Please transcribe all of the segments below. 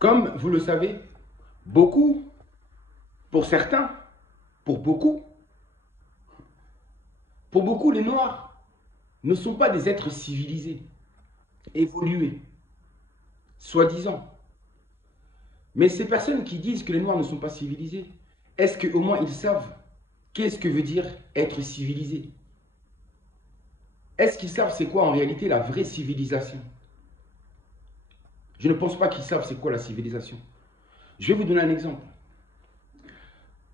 Comme vous le savez, beaucoup, pour certains, pour beaucoup, les Noirs ne sont pas des êtres civilisés, évolués, soi-disant. Mais ces personnes qui disent que les Noirs ne sont pas civilisés, est-ce qu'au moins ils savent qu'est-ce que veut dire être civilisé? Est-ce qu'ils savent c'est quoi en réalité la vraie civilisation? Je ne pense pas qu'ils savent c'est quoi la civilisation. Je vais vous donner un exemple.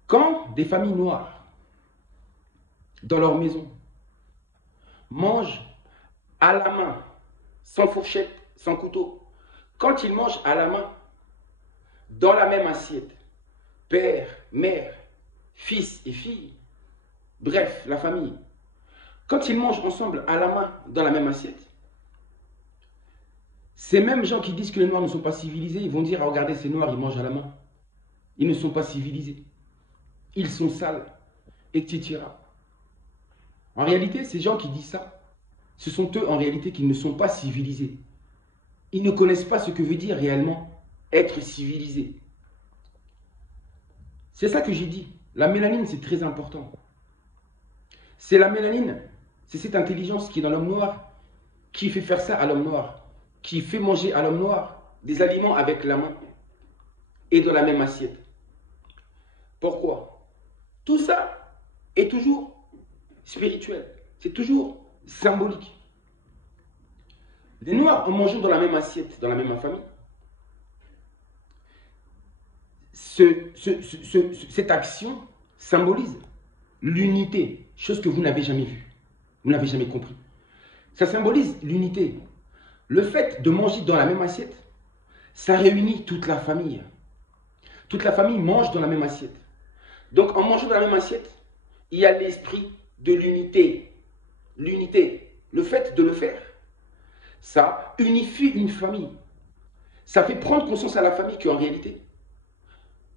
Quand des familles noires, dans leur maison, mangent à la main, sans fourchette, sans couteau, quand ils mangent à la main, dans la même assiette, père, mère, fils et fille, bref, la famille, quand ils mangent ensemble à la main, dans la même assiette, ces mêmes gens qui disent que les Noirs ne sont pas civilisés, ils vont dire, ah, regardez, ces Noirs, ils mangent à la main. Ils ne sont pas civilisés. Ils sont sales, etc. En réalité, ces gens qui disent ça, ce sont eux en réalité qui ne sont pas civilisés. Ils ne connaissent pas ce que veut dire réellement être civilisé. C'est ça que j'ai dit. La mélanine, c'est très important. C'est la mélanine, c'est cette intelligence qui est dans l'homme noir, qui fait faire ça à l'homme noir, qui fait manger à l'homme noir des aliments avec la main et dans la même assiette. Pourquoi? Tout ça est toujours spirituel, c'est toujours symbolique. Les Noirs, en mangeant dans la même assiette, dans la même famille, cette action symbolise l'unité, chose que vous n'avez jamais vue, vous n'avez jamais compris. Ça symbolise l'unité. Le fait de manger dans la même assiette, ça réunit toute la famille. Toute la famille mange dans la même assiette. Donc en mangeant dans la même assiette, il y a l'esprit de l'unité. L'unité, le fait de le faire, ça unifie une famille. Ça fait prendre conscience à la famille qu'en réalité,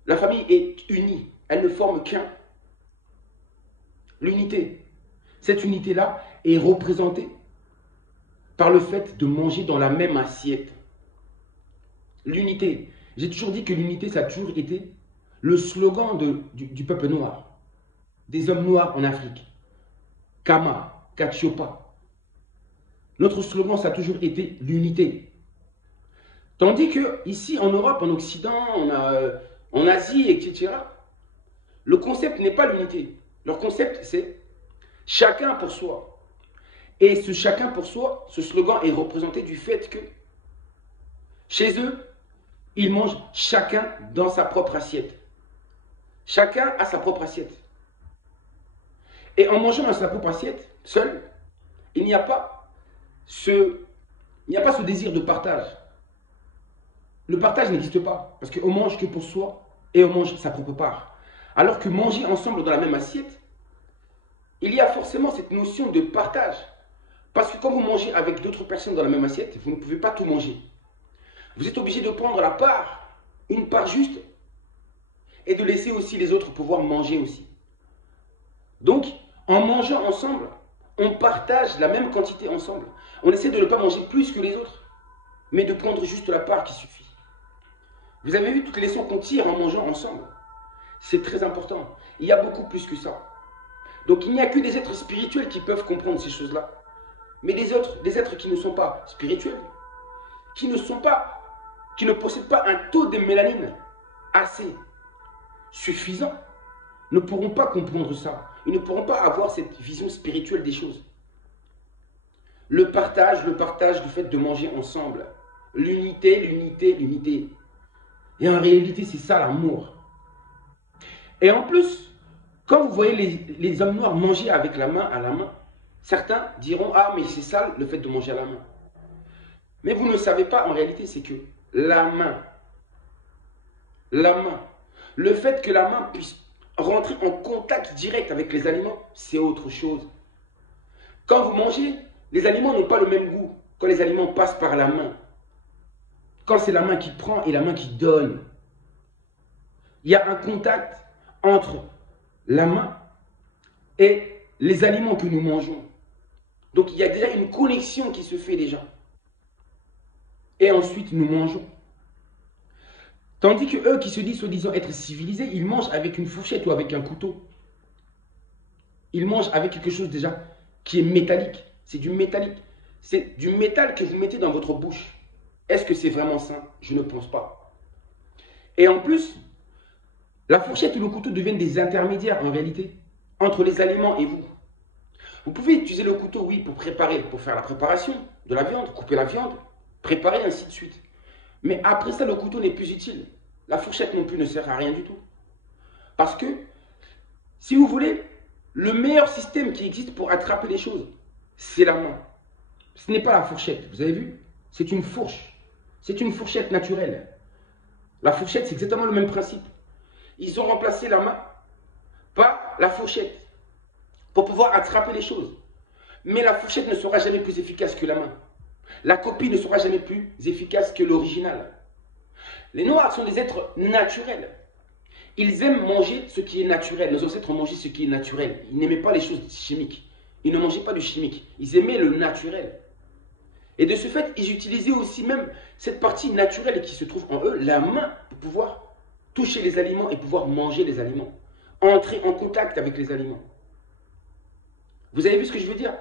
la famille est unie, elle ne forme qu'un. L'unité, cette unité-là est représentée par le fait de manger dans la même assiette. L'unité. J'ai toujours dit que l'unité, ça a toujours été le slogan du peuple noir, des hommes noirs en Afrique. Kama, Kachiopa. Notre slogan, ça a toujours été l'unité. Tandis que ici, en Europe, en Occident, en Asie, etc., le concept n'est pas l'unité. Leur concept, c'est chacun pour soi. Et ce chacun pour soi, ce slogan est représenté du fait que chez eux, ils mangent chacun dans sa propre assiette. Chacun a sa propre assiette. Et en mangeant dans sa propre assiette, seul, il n'y a pas ce désir de partage. Le partage n'existe pas, parce qu'on mange que pour soi et on mange sa propre part. Alors que manger ensemble dans la même assiette, il y a forcément cette notion de partage. Parce que quand vous mangez avec d'autres personnes dans la même assiette, vous ne pouvez pas tout manger. Vous êtes obligé de prendre la part, une part juste, et de laisser aussi les autres pouvoir manger aussi. Donc, en mangeant ensemble, on partage la même quantité ensemble. On essaie de ne pas manger plus que les autres, mais de prendre juste la part qui suffit. Vous avez vu toutes les leçons qu'on tire en mangeant ensemble? C'est très important. Il y a beaucoup plus que ça. Donc, il n'y a que des êtres spirituels qui peuvent comprendre ces choses-là. Mais des êtres qui ne sont pas spirituels, qui ne possèdent pas un taux de mélanine assez suffisant, ne pourront pas comprendre ça. Ils ne pourront pas avoir cette vision spirituelle des choses. Le partage, le fait de manger ensemble. L'unité, l'unité, l'unité. Et en réalité, c'est ça l'amour. Et en plus, quand vous voyez les hommes noirs manger avec la main à la main, certains diront, ah mais c'est sale le fait de manger à la main. Mais vous ne savez pas en réalité, c'est que la main, le fait que la main puisse rentrer en contact direct avec les aliments, c'est autre chose. Quand vous mangez, les aliments n'ont pas le même goût quand les aliments passent par la main. Quand c'est la main qui prend et la main qui donne. Il y a un contact entre la main et les aliments que nous mangeons. Donc il y a déjà une connexion qui se fait déjà. Et ensuite nous mangeons. Tandis que eux qui se disent soi-disant être civilisés, ils mangent avec une fourchette ou avec un couteau. Ils mangent avec quelque chose déjà qui est métallique. C'est du métallique. C'est du métal que vous mettez dans votre bouche. Est-ce que c'est vraiment sain? Je ne pense pas. Et en plus, la fourchette et le couteau deviennent des intermédiaires en réalité entre les aliments et vous. Vous pouvez utiliser le couteau, oui, pour préparer, pour faire la préparation de la viande, couper la viande, préparer, ainsi de suite. Mais après ça, le couteau n'est plus utile. La fourchette non plus ne sert à rien du tout. Parce que, si vous voulez, le meilleur système qui existe pour attraper les choses, c'est la main. Ce n'est pas la fourchette, vous avez vu? C'est une fourche. C'est une fourchette naturelle. La fourchette, c'est exactement le même principe. Ils ont remplacé la main par la fourchette pour pouvoir attraper les choses. Mais la fourchette ne sera jamais plus efficace que la main. La copie ne sera jamais plus efficace que l'original. Les Noirs sont des êtres naturels. Ils aiment manger ce qui est naturel. Nos ancêtres ont mangé ce qui est naturel. Ils n'aimaient pas les choses chimiques. Ils ne mangeaient pas du chimique. Ils aimaient le naturel. Et de ce fait, ils utilisaient aussi même cette partie naturelle qui se trouve en eux, la main, pour pouvoir toucher les aliments et pouvoir manger les aliments. Entrer en contact avec les aliments. Vous avez vu ce que je veux dire?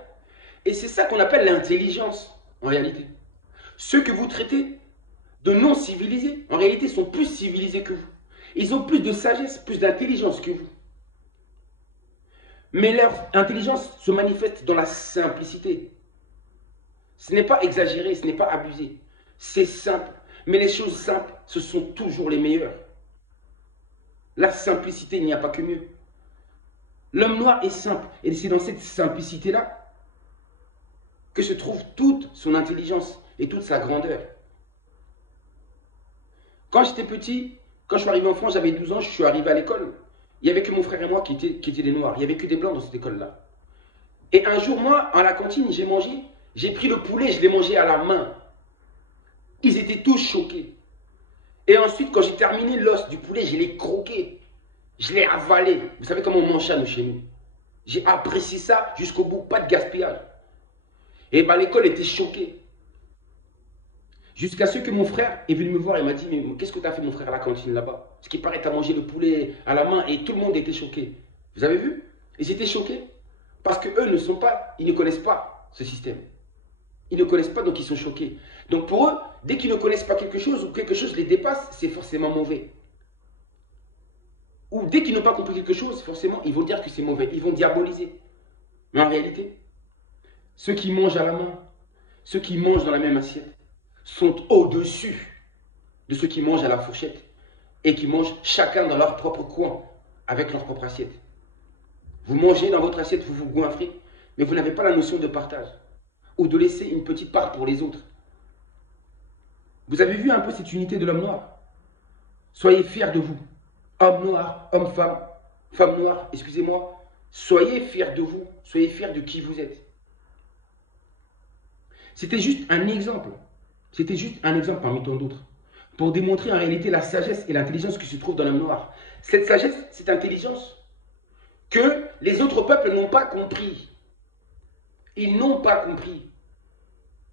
Et c'est ça qu'on appelle l'intelligence, en réalité. Ceux que vous traitez de non civilisés, en réalité, sont plus civilisés que vous. Ils ont plus de sagesse, plus d'intelligence que vous. Mais leur intelligence se manifeste dans la simplicité. Ce n'est pas exagéré, ce n'est pas abusé. C'est simple. Mais les choses simples, ce sont toujours les meilleures. La simplicité, il n'y a pas que mieux. L'homme noir est simple. Et c'est dans cette simplicité-là que se trouve toute son intelligence et toute sa grandeur. Quand j'étais petit, quand je suis arrivé en France, j'avais 12 ans, je suis arrivé à l'école. Il n'y avait que mon frère et moi qui étaient des noirs. Il n'y avait que des blancs dans cette école-là. Et un jour, moi, à la cantine, j'ai pris le poulet, je l'ai mangé à la main. Ils étaient tous choqués. Et ensuite, quand j'ai terminé l'os du poulet, je l'ai croqué. Je l'ai avalé. Vous savez comment on mange ça, nous, chez nous? J'ai apprécié ça jusqu'au bout, pas de gaspillage. Et ben, l'école était choquée. Jusqu'à ce que mon frère est venu me voir et m'a dit, mais qu'est-ce que tu as fait, mon frère, à la cantine là-bas? Ce qui paraît, tu as mangé le poulet à la main et tout le monde était choqué. Vous avez vu? Ils étaient choqués parce qu'eux ils ne connaissent pas ce système. Ils ne connaissent pas, donc ils sont choqués. Donc pour eux, dès qu'ils ne connaissent pas quelque chose ou quelque chose les dépasse, c'est forcément mauvais. Ou dès qu'ils n'ont pas compris quelque chose, forcément, ils vont dire que c'est mauvais. Ils vont diaboliser. Mais en réalité, ceux qui mangent à la main, ceux qui mangent dans la même assiette, sont au-dessus de ceux qui mangent à la fourchette et qui mangent chacun dans leur propre coin, avec leur propre assiette. Vous mangez dans votre assiette, vous vous goinfrez, mais vous n'avez pas la notion de partage ou de laisser une petite part pour les autres. Vous avez vu un peu cette unité de l'homme noir? Soyez fiers de vous. Homme noir, homme femme, femme noire, excusez-moi. Soyez fiers de vous. Soyez fiers de qui vous êtes. C'était juste un exemple. C'était juste un exemple parmi tant d'autres. Pour démontrer en réalité la sagesse et l'intelligence qui se trouvent dans l'homme noir. Cette sagesse, cette intelligence, que les autres peuples n'ont pas compris. Ils n'ont pas compris.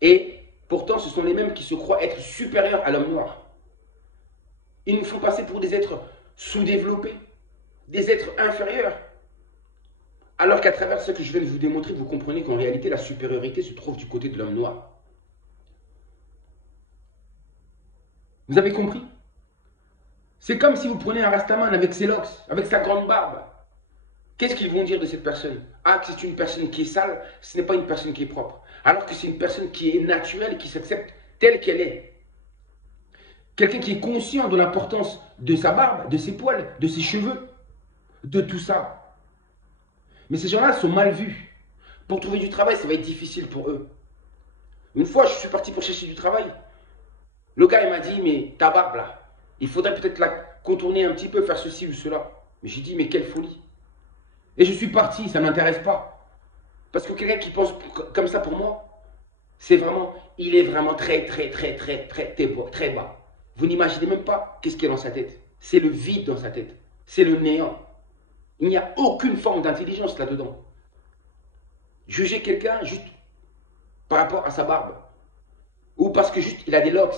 Et pourtant, ce sont les mêmes qui se croient être supérieurs à l'homme noir. Ils nous font passer pour des êtres sous-développés, des êtres inférieurs. Alors qu'à travers ce que je viens de vous démontrer, vous comprenez qu'en réalité, la supériorité se trouve du côté de l'homme noir. Vous avez compris? C'est comme si vous prenez un rastaman avec ses locks, avec sa grande barbe. Qu'est-ce qu'ils vont dire de cette personne? Ah, que c'est une personne qui est sale, ce n'est pas une personne qui est propre. Alors que c'est une personne qui est naturelle et qui s'accepte telle qu'elle est. Quelqu'un qui est conscient de l'importance de sa barbe, de ses poils, de ses cheveux, de tout ça. Mais ces gens-là sont mal vus. Pour trouver du travail, ça va être difficile pour eux. Une fois, je suis parti pour chercher du travail. Le gars, il m'a dit, mais ta barbe là, il faudrait peut-être la contourner un petit peu, faire ceci ou cela. Mais j'ai dit, mais quelle folie. Et je suis parti, ça ne m'intéresse pas. Parce que quelqu'un qui pense comme ça pour moi, c'est vraiment, il est vraiment très bas. Vous n'imaginez même pas qu'est-ce qu'il y a dans sa tête. C'est le vide dans sa tête. C'est le néant. Il n'y a aucune forme d'intelligence là-dedans. Juger quelqu'un juste par rapport à sa barbe. Ou parce que juste il a des locks.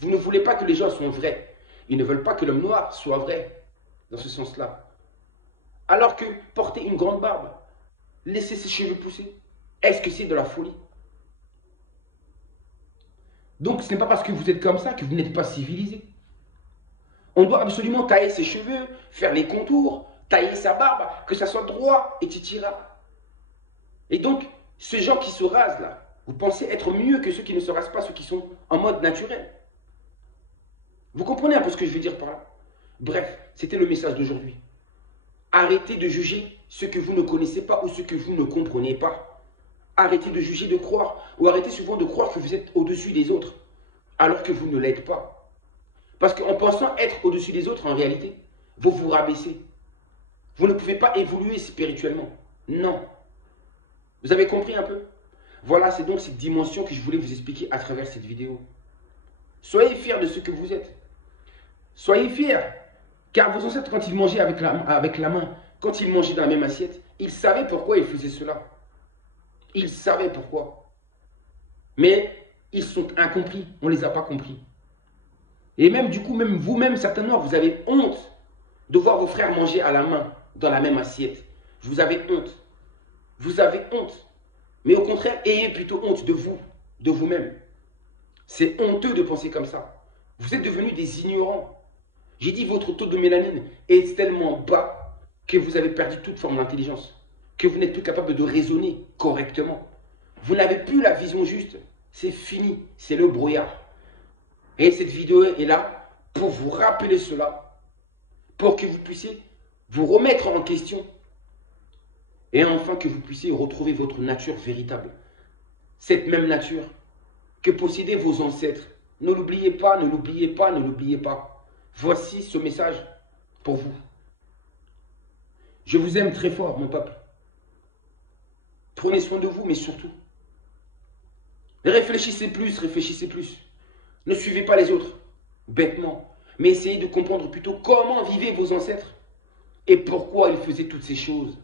Vous ne voulez pas que les gens soient vrais. Ils ne veulent pas que l'homme noir soit vrai dans ce sens-là. Alors que porter une grande barbe, laisser ses cheveux pousser, est-ce que c'est de la folie? Donc ce n'est pas parce que vous êtes comme ça que vous n'êtes pas civilisé. On doit absolument tailler ses cheveux, faire les contours, tailler sa barbe, que ça soit droit et titira. Et donc, ces gens qui se rasent là, vous pensez être mieux que ceux qui ne se rasent pas, ceux qui sont en mode naturel. Vous comprenez un peu ce que je veux dire par là? Bref, c'était le message d'aujourd'hui. Arrêtez de juger ce que vous ne connaissez pas ou ce que vous ne comprenez pas. Arrêtez de juger, de croire, ou arrêtez souvent de croire que vous êtes au-dessus des autres, alors que vous ne l'êtes pas. Parce qu'en pensant être au-dessus des autres, en réalité, vous vous rabaissez. Vous ne pouvez pas évoluer spirituellement. Non. Vous avez compris un peu? Voilà, c'est donc cette dimension que je voulais vous expliquer à travers cette vidéo. Soyez fiers de ce que vous êtes. Soyez fiers, car vos ancêtres, quand ils mangeaient avec la main, quand ils mangeaient dans la même assiette, ils savaient pourquoi ils faisaient cela. Ils savaient pourquoi. Mais ils sont incompris, on ne les a pas compris. Et même du coup, même vous-même, certainement, vous avez honte de voir vos frères manger à la main, dans la même assiette. Vous avez honte. Vous avez honte. Mais au contraire, ayez plutôt honte de vous, de vous-même. C'est honteux de penser comme ça. Vous êtes devenus des ignorants. J'ai dit votre taux de mélanine est tellement bas que vous avez perdu toute forme d'intelligence, que vous n'êtes plus capable de raisonner correctement. Vous n'avez plus la vision juste. C'est fini, c'est le brouillard. Et cette vidéo est là pour vous rappeler cela, pour que vous puissiez vous remettre en question et enfin que vous puissiez retrouver votre nature véritable. Cette même nature que possédaient vos ancêtres. Ne l'oubliez pas, ne l'oubliez pas, ne l'oubliez pas. Voici ce message pour vous. Je vous aime très fort, mon peuple. Prenez soin de vous, mais surtout, réfléchissez plus, réfléchissez plus. Ne suivez pas les autres, bêtement, mais essayez de comprendre plutôt comment vivaient vos ancêtres et pourquoi ils faisaient toutes ces choses.